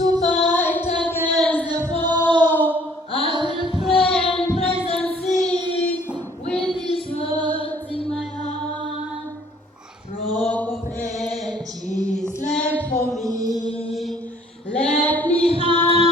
to fight against the foe. I will pray and praise and sing with these words in my heart. Rock of ages, let for me, let me have